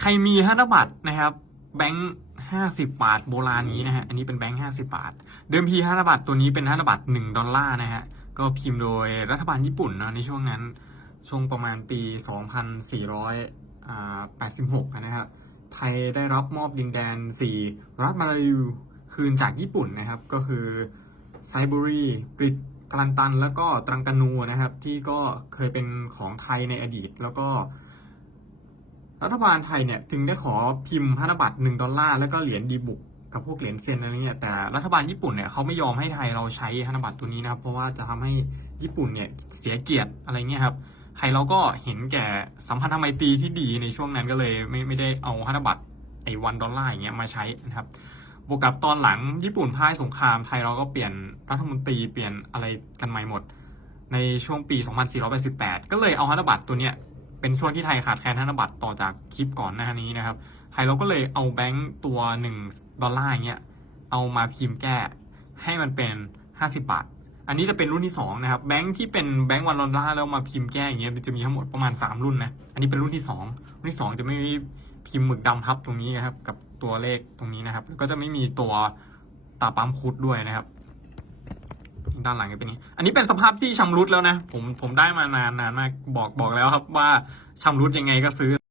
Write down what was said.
ใครมีธนบัตรนะครับ แบงค์ห้าสิบบาทโบราณนี้นะฮะ อันนี้เป็นแบงค์ห้าสิบาท เดิมทีธนบัตรตัวนี้เป็นธนบัตรหนึ่งดอลลาร์นะฮะ ก็พิมพ์โดยรัฐบาลญี่ปุ่นนะในช่วงนั้น ช่วงประมาณปี2486นะครับ ไทยได้รับมอบดินแดน4รัฐมาลายูคืนจากญี่ปุ่นนะครับ ก็คือไซบุรีกริดกลันตัน แล้วก็ตรังกานูนะครับ ที่ก็เคยเป็นของไทยในอดีต แล้วก็ รัฐบาลไทยเนี่ยจึงได้ขอพิมพ์ธนบัตร1ดอลลาร์แล้วก็เหรียญดีบุกกับพวกเหรียญเซนอะไรเงี้ยแต่รัฐบาลญี่ปุ่นเนี่ยเขาไม่ยอมให้ไทยเราใช้ธนบัตรตัวนี้นะครับ เพราะว่าจะทำให้ญี่ปุ่นเนี่ยเสียเกียรติอะไรเงี้ยครับไทยเราก็เห็นแก่สัมพันธไมตรีที่ดีในช่วงนั้นก็เลยไม่ไม่ได้เอาธนบัตรไอ้วันดอลลาร์อย่างเงี้ยมาใช้นะครับบวกกับตอนหลังญี่ปุ่นพ่ายสงครามไทยเราก็เปลี่ยนรัฐมนตรีเปลี่ยนอะไรกันใหม่หมด ในช่วงปี 2488 ก็เลยเอาธนบัตรตัวเนี้ย เป็นช่วงที่ไทยขาดแคลนธนบัตรต่อจากคลิปก่อนหน้านี้นะครับ ไทยเราก็เลยเอาแบงก์ตัว1ดอลลาร์เงี้ยเอามาพิมพ์แก้ให้มันเป็น 50 บาท อันนี้จะเป็นรุ่นที่สองนะครับแบงค์ที่เป็นแบงค์วันดอลลาร์แล้วมาพิมพ์แก้อย่างเงี้ยจะมีทั้งหมดประมาณ 3 รุ่นนะอันนี้เป็นรุ่นที่สองรุ่นที่สองจะไม่มีพิมพ์หมึกดำทับตรงนี้นะครับกับตัวเลขตรงนี้นะครับแล้วก็จะไม่มีตัวตาปั๊มคุดด้วยนะครับ ด้านหลังจะเป็นนี้อันนี้เป็นสภาพที่ชำรุดแล้วนะ ผมผมได้มานานนานมากบอกบอกแล้วครับว่าชำรุดยังไงก็ซื้อ